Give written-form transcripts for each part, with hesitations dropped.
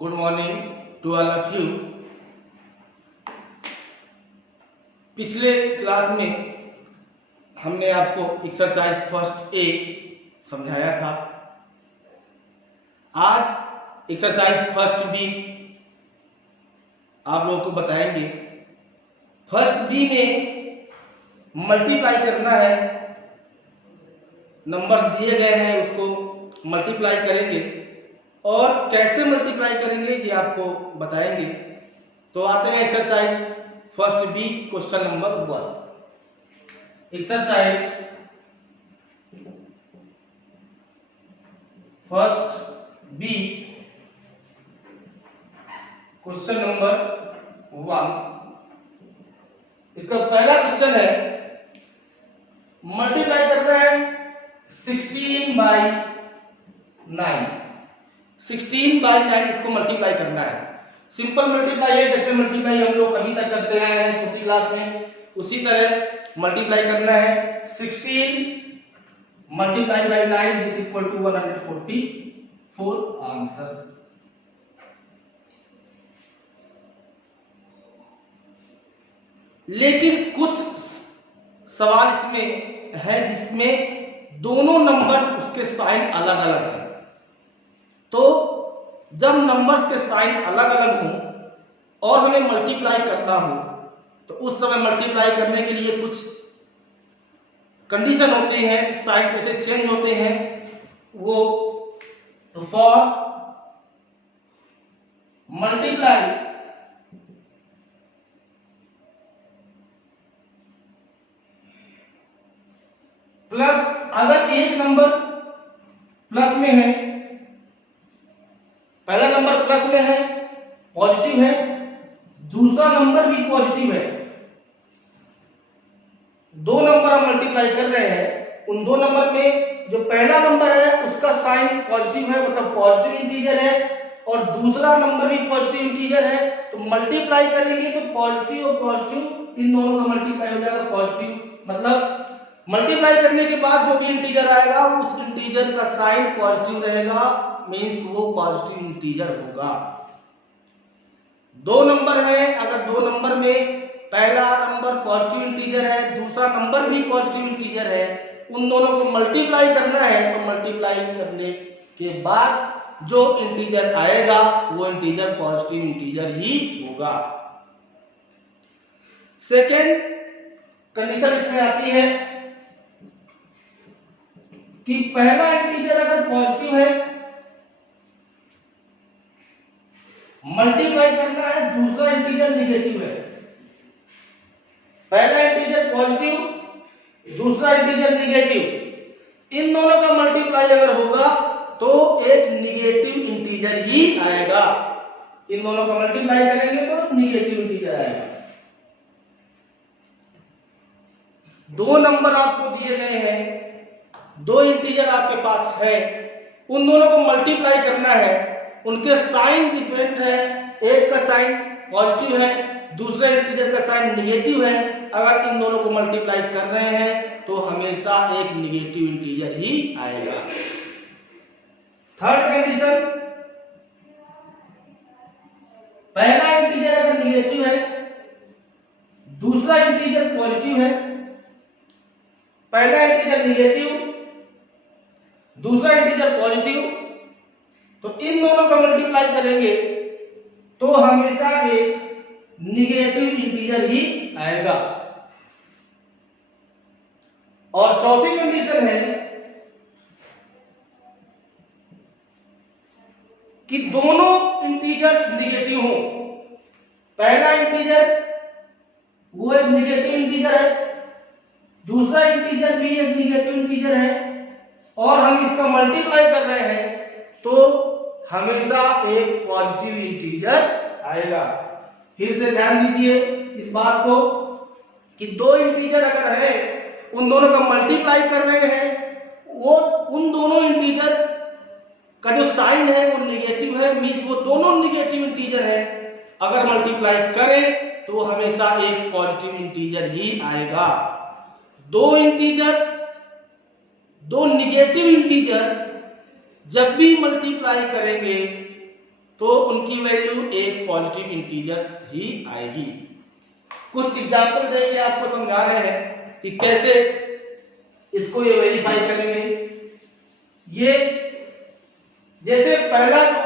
Good morning to all of you. पिछले class में हमने आपको एक्सरसाइज फर्स्ट ए समझाया था। आज एक्सरसाइज फर्स्ट बी आप लोगों को बताएंगे। फर्स्ट बी में मल्टीप्लाई करना है, नंबर्स दिए गए हैं उसको मल्टीप्लाई करेंगे और कैसे मल्टीप्लाई करेंगे ये आपको बताएंगे। तो आते हैं exercise first B question number 1। Exercise first B question number 1। इसका पहला क्वेश्चन है, मल्टीप्लाई करना है 16 बाई 9। 16 बाई 9 इसको मल्टीप्लाई करना है। सिंपल मल्टीप्लाई है, जैसे मल्टीप्लाई हम लोग अभी तक करते आए हैं छोटी क्लास में, उसी तरह मल्टीप्लाई करना है। 16 multiply by 9 is equal to 144 answer. लेकिन कुछ सवाल इसमें है जिसमें दोनों नंबर्स उसके साइन अलग अलग हैं। तो जब नंबर्स के साइन अलग अलग हों और हमें मल्टीप्लाई करना हो तो उस समय मल्टीप्लाई करने के लिए कुछ कंडीशन होते हैं, साइन कैसे चेंज होते हैं वो। तो फॉर मल्टीप्लाई प्लस, अगर एक नंबर प्लस में है, पहला नंबर प्लस में है, पॉजिटिव है, दूसरा नंबर भी पॉजिटिव है, दो नंबर हम मल्टीप्लाई कर रहे हैं, उन दो नंबर में जो पहला नंबर है उसका साइन पॉजिटिव है, मतलब पॉजिटिव इंटीजर है, और दूसरा नंबर भी पॉजिटिव इंटीजर है, तो मल्टीप्लाई करेंगे तो पॉजिटिव और पॉजिटिव इन दोनों का मल्टीप्लाई हो जाएगा पॉजिटिव। मतलब मल्टीप्लाई करने के बाद जो भी इंटीजर आएगा उस इंटीजर का साइन पॉजिटिव रहेगा, मींस वो पॉजिटिव इंटीजर होगा। दो नंबर है, अगर दो नंबर में पहला नंबर पॉजिटिव इंटीजर है, दूसरा नंबर भी पॉजिटिव इंटीजर है, उन दोनों को मल्टीप्लाई करना है, तो मल्टीप्लाई करने के बाद जो इंटीजर आएगा वो इंटीजर पॉजिटिव इंटीजर ही होगा। सेकेंड कंडीशन इसमें आती है कि पहला इंटीजर अगर पॉजिटिव है, मल्टीप्लाई करना है, दूसरा इंटीजर नेगेटिव है। पहला इंटीजर पॉजिटिव, दूसरा इंटीजर नेगेटिव, इन दोनों का मल्टीप्लाई अगर होगा तो एक नेगेटिव इंटीजर ही आएगा। इन दोनों का मल्टीप्लाई करेंगे तो नेगेटिव इंटीजर आएगा। दो नंबर आपको दिए गए हैं, दो इंटीजर आपके पास है, उन दोनों को मल्टीप्लाई करना है, उनके साइन डिफरेंट है, एक का साइन पॉजिटिव है, दूसरे इंटीजर का साइन नेगेटिव है। अगर इन दोनों को मल्टीप्लाई कर रहे हैं तो हमेशा एक नेगेटिव इंटीजर ही आएगा। थर्ड कंडीशन, पहला इंटीजर अगर नेगेटिव है, दूसरा इंटीजर पॉजिटिव है, पहला इंटीजर नेगेटिव, दूसरा इंटीजर पॉजिटिव, तो इन दोनों का मल्टीप्लाई करेंगे तो हमेशा एक नेगेटिव इंटीजर ही आएगा। और चौथी कंडीशन है कि दोनों इंटीजर्स नेगेटिव हो। पहला इंटीजर वो एक नेगेटिव इंटीजर है, दूसरा इंटीजर भी एक नेगेटिव इंटीजर है, और हम इसका मल्टीप्लाई कर रहे हैं तो हमेशा एक पॉजिटिव इंटीजर आएगा। फिर से ध्यान दीजिए इस बात को कि दो इंटीजर अगर है, उन दोनों का मल्टीप्लाई कर रहे हैं, वो उन दोनों इंटीजर का जो साइन है वो नेगेटिव है, मींस वो दोनों नेगेटिव इंटीजर है। अगर मल्टीप्लाई करें तो हमेशा एक पॉजिटिव इंटीजर ही आएगा। दो इंटीजर, दो नेगेटिव इंटीजर्स जब भी मल्टीप्लाई करेंगे तो उनकी वैल्यू एक पॉजिटिव इंटीजर ही आएगी। कुछ एग्जाम्पल देके आपको समझा रहे हैं कि कैसे इसको ये वेरीफाई करेंगे। ये जैसे पहला जो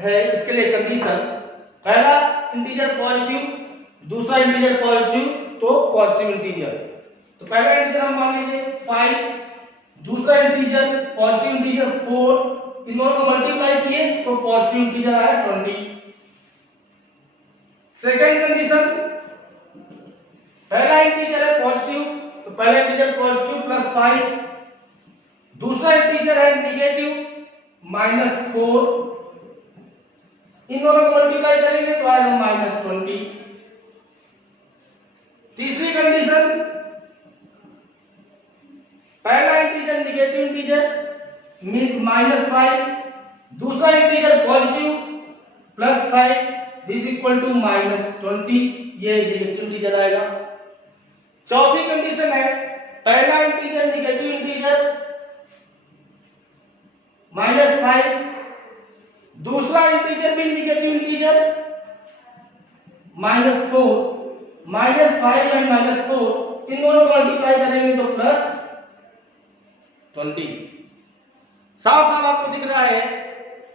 है इसके लिए कंडीशन, पहला इंटीजर पॉजिटिव, दूसरा इंटीजर पॉजिटिव तो पॉजिटिव इंटीजर। तो पहला इंटीजर हम मान लीजिए 5, दूसरा इंटीजर पॉजिटिव इंटीजर 4, इन दोनों को मल्टीप्लाई किए तो पॉजिटिव इंटीजर आया 20। सेकंड कंडीशन, पहला इंटीजर है पॉजिटिव तो पहला इंटीजर पॉजिटिव प्लस 5, दूसरा इंटीजर है नेगेटिव -4, इन दोनों को मल्टीप्लाई करेंगे तो आएगा -20। तीसरी कंडीशन, पहला इंटीजर नेगेटिव इंटीजर मींस -5, दूसरा integer positive +5 this equal to -20, ये नेगेटिव इंटीजर आएगा। चौथी कंडीशन है, पहला इंटीजर नेगेटिव इंटीजर -5, दूसरा इंटीजर भी नेगेटिव इंटीजर -4, -5 एंड -4 इन दोनों को मल्टीप्लाई करेंगे तो +20। साफ साफ आपको दिख रहा है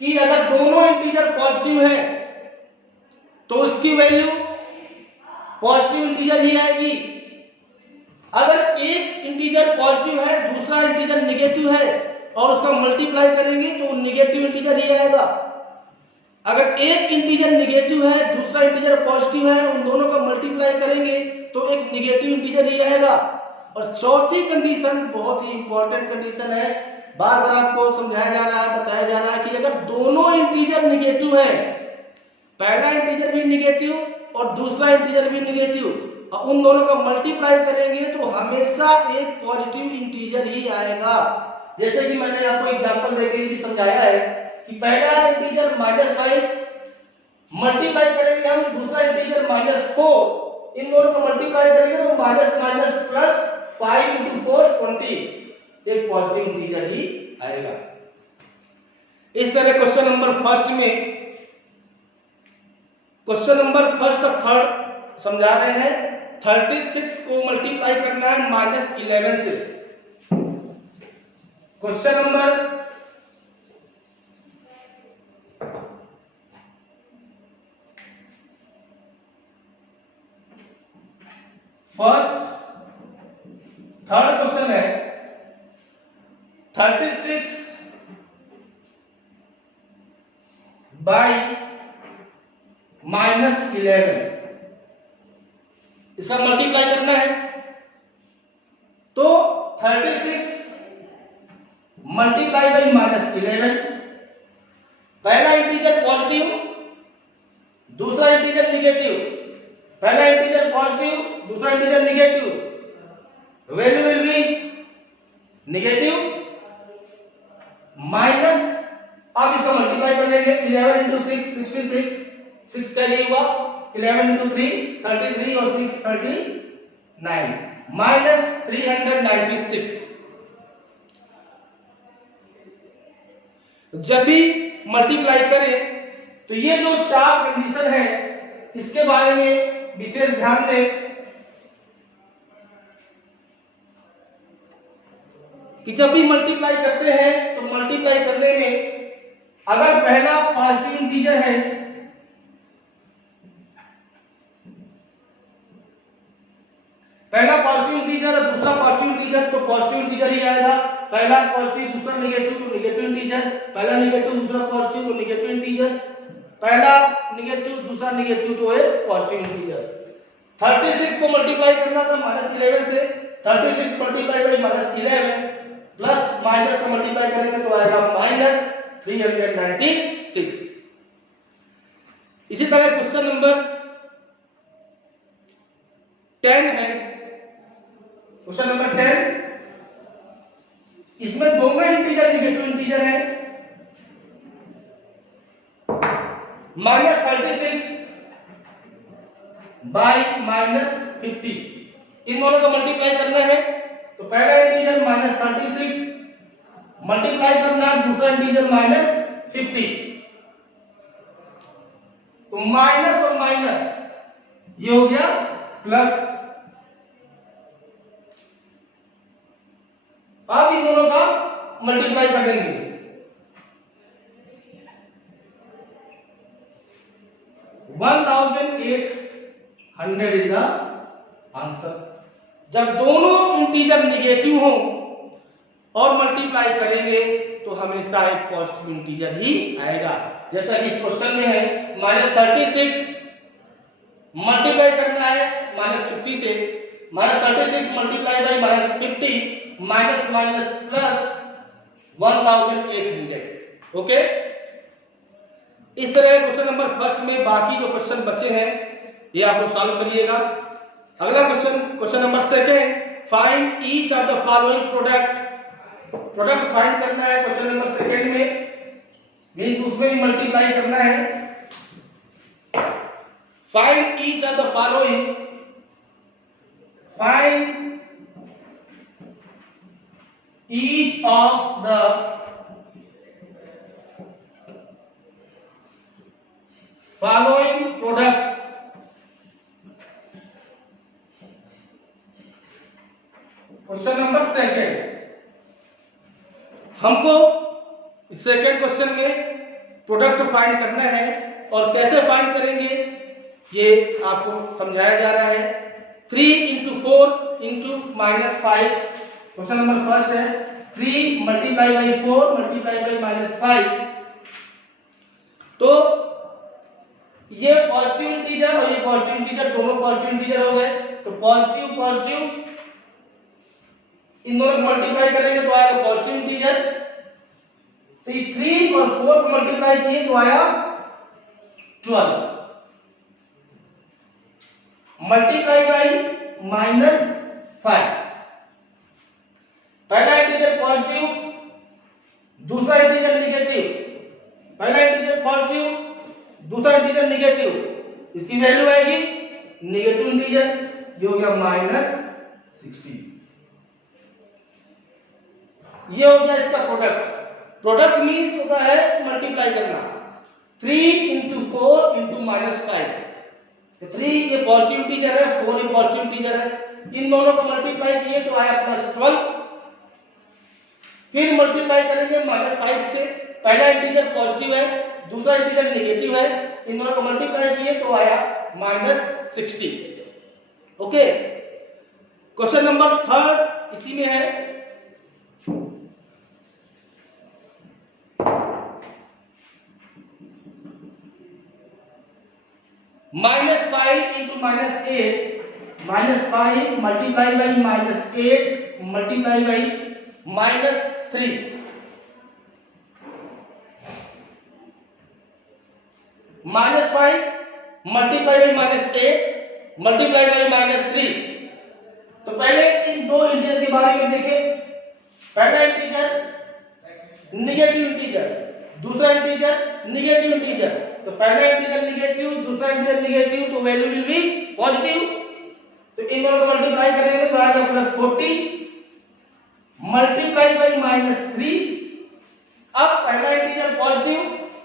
कि अगर दोनों इंटीजर पॉजिटिव है तो उसकी वैल्यू पॉजिटिव इंटीजर ही आएगी। अगर एक इंटीजर पॉजिटिव है दूसरा इंटीजर नेगेटिव है और उसका मल्टीप्लाई करेंगे तो नेगेटिव इंटीजर ही आएगा। अगर एक इंटीजर नेगेटिव है दूसरा इंटीजर पॉजिटिव है, उन दोनों का मल्टीप्लाई करेंगे तो एक नेगेटिव इंटीजर ही आएगा। और चौथी कंडीशन बहुत ही इंपॉर्टेंट कंडीशन है, बार बार आपको समझाया जा रहा है, बताया जा रहा है कि अगर दोनों इंटीजर नेगेटिव है, पहला इंटीजर भी नेगेटिव और दूसरा इंटीजर भी नेगेटिव, और उन दोनों का मल्टीप्लाई करेंगे तो हमेशा एक पॉजिटिव इंटीजर ही आएगा। जैसे कि मैंने आपको एग्जांपल देके भी समझाया है कि पहला इंटीजर -5 मल्टीप्लाई करेंगे हम, दूसरा इंटीजर -4, इन दोनों को मल्टीप्लाई करेंगे तो +5 × 4 20, एक पॉजिटिव इंटीजर ही आएगा। इस तरह क्वेश्चन नंबर फर्स्ट में, क्वेश्चन नंबर फर्स्ट और थर्ड समझा रहे हैं। 36 को मल्टीप्लाई करना है -11 से। Question number first third question है 36 बाई -11, इसका मल्टीप्लाई करना है। तो 36 मल्टीप्लाई बाई -11, पहला इंटीजर पॉजिटिव दूसरा इंटीजर नेगेटिव, पहला इंटीजर पॉजिटिव दूसरा integer negative, value will be negative minus, अब इसका मल्टीप्लाई कर लेंगे 11 × 6 66, 6 का ये हुआ, 11 × 3 33 और 6 39 -396। जब भी मल्टीप्लाई करें तो ये जो चार कंडीशन है इसके बारे में विशेष ध्यान दें कि जब भी मल्टीप्लाई करते हैं तो मल्टीप्लाई करने में अगर पहला पॉजिटिव इंटीजर है पहला पॉजिटिव इंटीजर और दूसरा पॉजिटिव इंटीजर तो पॉजिटिव इंटीजर ही आएगा। पहला पॉजिटिव दूसरा नेगेटिव तो नेगेटिव इंटीजर, पहला नेगेटिव दूसरा पॉजिटिव तो नेगेटिव इंटीजर, पहला नेगेटिव दूसरा नेगेटिव तो है पॉजिटिव इंटीजर। 36 को मल्टीप्लाई करना था -11 से, 36 मल्टीप्लाई बाई -11 प्लस माइनस का मल्टीप्लाई करेंगे तो आएगा -396। इसी तरह क्वेश्चन नंबर 10 है, क्वेश्चन नंबर 10, इसमें दोनों इंटीजर नेगेटिव इंटीजर है। -36 बाई -50, इन दोनों को मल्टीप्लाई करना है तो पहला इंटीजर -36 मल्टीप्लाई करना है दूसरा इंटीजर -50। तो माइनस और माइनस ये हो गया प्लस। अब इन दोनों का मल्टीप्लाई कर देंगे, 1800 इज द आंसर। जब दोनों इंटीजर निगेटिव हो और मल्टीप्लाई करेंगे तो हमेशा एक पॉजिटिव इंटीजर ही आएगा। जैसा कि इस क्वेश्चन में है -36 मल्टीप्लाई करना है -50 से, -36 multiply by -50 minus minus plus 1800। Okay, इस तरह क्वेश्चन नंबर फर्स्ट में बाकी जो क्वेश्चन बचे हैं ये आप लोग सॉल्व करिएगा। अगला question number second, find each of the following product find करना है क्वेश्चन नंबर सेकेंड में, मींस उसमें भी मल्टीप्लाई करना है। Find each of the following, find each of the following product question number second. हमको सेकेंड क्वेश्चन में product find करना है और कैसे फाइंड करेंगे ये आपको समझाया जा रहा है। 3 × 4 × -5 क्वेश्चन नंबर फर्स्ट है। 3 मल्टीप्लाई बाई 4 मल्टीप्लाई बाई -5, तो ये पॉजिटिव इंटीजर और ये पॉजिटिव इंटीजर दोनों पॉजिटिव इंटीजर हो गए, तो पॉजिटिव पॉजिटिव इन दोनों को मल्टीप्लाई करेंगे तो आएगा पॉजिटिव इंटीजर। तो ये 3 और 4 को मल्टीप्लाई किए तो आया 12 मल्टीप्लाई बाई -5। पहला इंटीजर पॉजिटिव, दूसरा इंटीजर निगेटिव, पहला इंटीजर पॉजिटिव दूसरा इंटीजर निगेटिव, इसकी वैल्यू आएगी निगेटिव इंटीजर, ये हो गया -60। ये हो गया इसका प्रोडक्ट। प्रोडक्ट मींस होता है मल्टीप्लाई करना। 3 × 4 × -5, तो 3 ये पॉजिटिव इंटीजर है, 4 ये पॉजिटिव इंटीजर है, इन दोनों को मल्टीप्लाई किए तो आया +12। फिर मल्टीप्लाई करेंगे -5 से, पहला इंटीजर पॉजिटिव है दूसरा इंटीजर नेगेटिव है, इन दोनों को मल्टीप्लाई किए तो आया -60। ओके, क्वेश्चन नंबर थर्ड इसी में है। -5 × -8, -5 multiply by -8 multiply by -3, -5 multiply by -8 multiply by -3। तो पहले इन दो इंटीजर के बारे में देखें। पहला इंटीजर निगेटिव इंटीजर, दूसरा इंटीजर निगेटिव इंटीजर, तो पहला इंटीजर निगेटिव दूसरा इंटीजर निगेटिव, तो वैल्यू विल बी पॉजिटिव। तो इन दोनों को मल्टीप्लाई करेंगे तो आएगा +40 मल्टीप्लाई बाई -3। अब पहला इंटीजर पॉजिटिव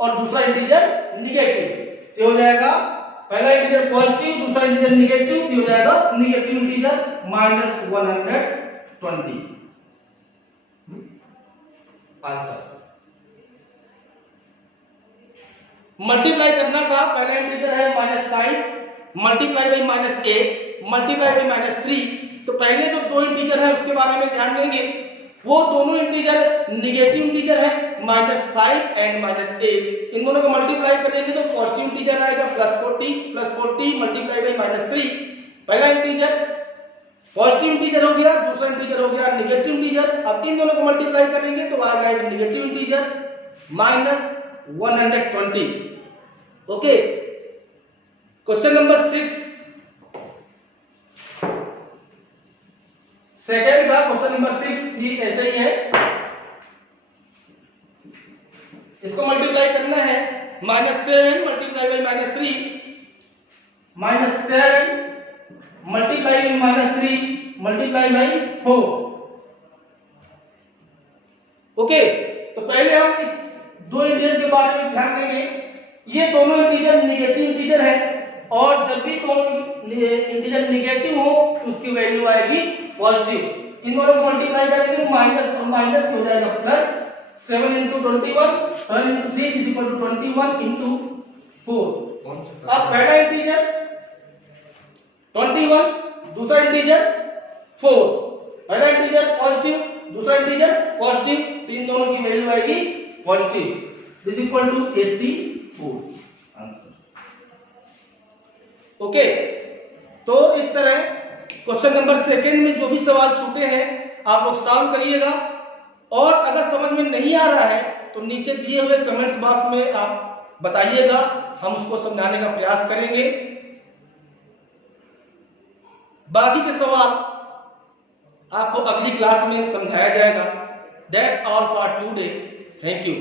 और दूसरा इंटीजर निगेटिव, ये हो जाएगा पहला इंटीजर पॉजिटिव दूसरा इंटीजर निगेटिव, ये हो जाएगा निगेटिव इंटीजर -120। आंसर मल्टीप्लाई करना था, पहला इंटीजर है -5 मल्टीप्लाई बाई -8 मल्टीप्लाई बाई -3। तो पहले जो दो इंटीजर है उसके बारे में ध्यान देंगे, वो दोनों इंटीजर निगेटिव इंटीजर है -5 एंड -8, इन दोनों को मल्टीप्लाई करेंगे तो पॉजिटिव इंटीजर आएगा +40 मल्टीप्लाई बाई -3। पहला इंटीजर पॉजिटिव इंटीजर हो गया, दूसरा इंटीजर हो गया निगेटिव इंटीजर। अब इन दोनों को मल्टीप्लाई करेंगे तो आ जाएगा negative integer -120। Okay, question number 6 second का क्वेश्चन नंबर 6 भी ऐसे ही है। इसको मल्टीप्लाई करना है, -7 multiply by -3 -7 multiply by -3 multiply by 4। Okay, तो पहले हम इस दो इंटीजर के बारे में ध्यान देंगे। ये दोनों इंटीजर नेगेटिव इंटीजर है, और जब भी दोनों इंटीजर नेगेटिव हो तो उसकी वैल्यू आएगी पॉजिटिव। इन दोनों को मल्टीप्लाई करेंगे माइनस और माइनस हो जाएगा plus. 7 into 21, 7 into 3 is equal to 21 into 4। अब पहला इंटीजर 21, दूसरा इंटीजर 4, पहला इंटीजर पॉजिटिव, दूसरा इंटीजर पॉजिटिव, इन दोनों की वैल्यू आएगी positive, is equal to 84 answer. Okay, तो इस तरह क्वेश्चन नंबर सेकंड में जो भी सवाल छूटे हैं आप लोग सॉल्व करिएगा, और अगर समझ में नहीं आ रहा है तो नीचे दिए हुए कमेंट्स बॉक्स में आप बताइएगा, हम उसको समझाने का प्रयास करेंगे। बाकी के सवाल आपको अगली क्लास में समझाया जाएगा। That's all for today, thank you.